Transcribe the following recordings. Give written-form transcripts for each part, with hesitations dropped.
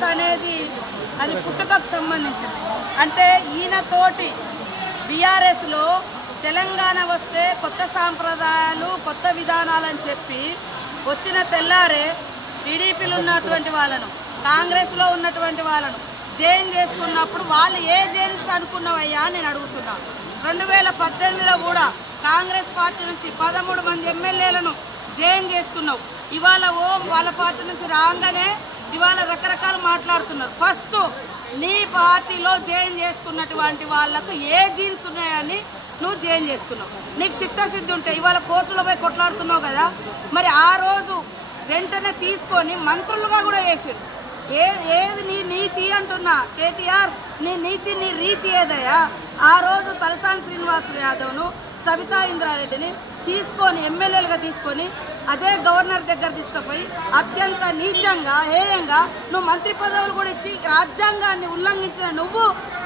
జేఎన్స్ అనేది అది పుట్టుకకు సంబంధించింది. అంటే ఈయనతోటి బీఆర్ఎస్లో తెలంగాణ వస్తే కొత్త సాంప్రదాయాలు కొత్త విధానాలని చెప్పి వచ్చిన తెల్లారే టీడీపీలో ఉన్నటువంటి వాళ్ళను కాంగ్రెస్లో ఉన్నటువంటి వాళ్ళను జైన్ చేసుకున్నప్పుడు వాళ్ళు ఏ జైన్స్ అనుకున్నవయ్యా నేను అడుగుతున్నా. 2018లో కూడా కాంగ్రెస్ పార్టీ నుంచి 13 మంది ఎమ్మెల్యేలను జైన్ చేసుకున్నావు. ఇవాళ వాళ్ళ పార్టీ నుంచి రాగానే ఇవాళ రకరకాలు మాట్లాడుతున్నారు. ఫస్ట్ నీ పార్టీలో జైన్ చేసుకున్నటువంటి వాళ్ళకు ఏ జీన్స్ ఉన్నాయని నువ్వు జైన్ చేసుకున్నావు. నీకు చిత్తశుద్ధి ఉంటే ఇవాళ కోర్టులో పోయి కొట్లాడుతున్నావు కదా, మరి ఆ రోజు వెంటనే తీసుకొని మంత్రులుగా కూడా చేసారు. ఏది నీ నీతి అంటున్నా కేటీఆర్, నీ నీతి నీ రీతి ఏదయ్యా? ఆ రోజు తలసాని శ్రీనివాస్ యాదవ్ను సబితా ఇంద్రారెడ్డిని తీసుకొని ఎమ్మెల్యేలుగా తీసుకొని అదే గవర్నర్ దగ్గర తీసుకుపోయి అత్యంత నీచంగా హేయంగా నువ్వు మంత్రి పదవులు కూడా ఇచ్చి రాజ్యాంగాన్ని ఉల్లంఘించిన నువ్వు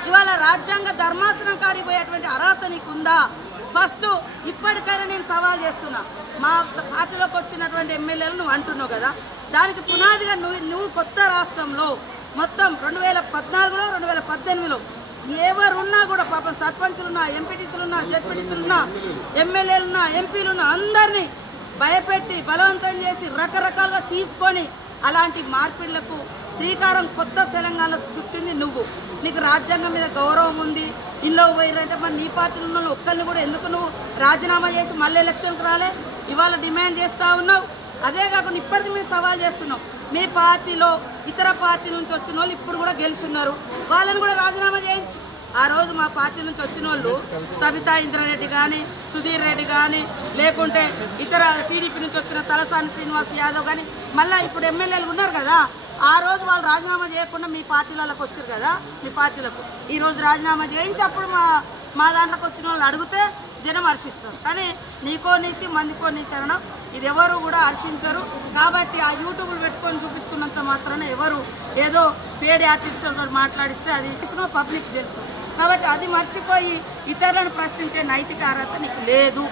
ఇవాళ రాజ్యాంగ ధర్మాసనం కాడికి పోయేటువంటి అర్హత నీకుందా? ఫస్ట్ ఇప్పటికైనా నేను సవాల్ చేస్తున్నా. మా పార్టీలోకి వచ్చినటువంటి ఎమ్మెల్యేలు నువ్వు అంటున్నావు కదా, దానికి పునాదిగా నువ్వు కొత్త రాష్ట్రంలో మొత్తం 2014లో 2018లో ఎవరున్నా కూడా పాపం సర్పంచులున్నా, ఎంపీటీసీలున్నా, జెడ్పీటీసీలున్నా, ఎమ్మెల్యేలున్నా, ఎంపీలున్నా అందరినీ భయపెట్టి బలవంతం చేసి రకరకాలుగా తీసుకొని అలాంటి మార్పిళ్లకు శ్రీకారం కొత్త తెలంగాణలో చుట్టింది నువ్వు. నీకు రాజ్యాంగం మీద గౌరవం ఉంది. ఇల్లు పోయిరంటే మరి నీ పార్టీలో ఉన్న ఒక్కరిని కూడా ఎందుకు నువ్వు రాజీనామా చేసి మళ్ళీ ఎలక్షన్కి రాలే? ఇవాళ డిమాండ్ చేస్తూ ఉన్నావు. అదే కాకుండా ఇప్పటికీ మీరు సవాల్ చేస్తున్నావు. మీ పార్టీలో ఇతర పార్టీ నుంచి వచ్చిన వాళ్ళు ఇప్పుడు కూడా గెలుచున్నారు, వాళ్ళని కూడా రాజీనామా చేయించు. ఆ రోజు మా పార్టీ నుంచి వచ్చిన వాళ్ళు సబితా ఇంద్రారెడ్డి కానీ, సుధీర్ రెడ్డి కానీ, లేకుంటే ఇతర టీడీపీ నుంచి వచ్చిన తలసాని శ్రీనివాస్ యాదవ్ కానీ, మళ్ళీ ఇప్పుడు ఎమ్మెల్యేలు ఉన్నారు కదా, ఆ రోజు వాళ్ళు రాజీనామా చేయకుండా మీ పార్టీలకు వచ్చారు కదా, మీ పార్టీలకు ఈరోజు రాజీనామా చేయించప్పుడు మా దాంట్లోకి వచ్చిన వాళ్ళు అడిగితే జనం హర్షిస్తారు. కానీ నీకో నీతి మందికో నీతి అనడం ఇది ఎవరు కూడా హర్షించరు. కాబట్టి ఆ యూట్యూబ్లు పెట్టుకొని చూపించుకున్నంత మాత్రాన ఎవరు ఏదో పేడి ఆర్టిస్టులతో మాట్లాడిస్తే అది పబ్లిక్ తెలుసు. కాబట్టి అది మర్చిపోయి ఇతరులను ప్రశ్నించే నైతిక అర్హత నీకు లేదు.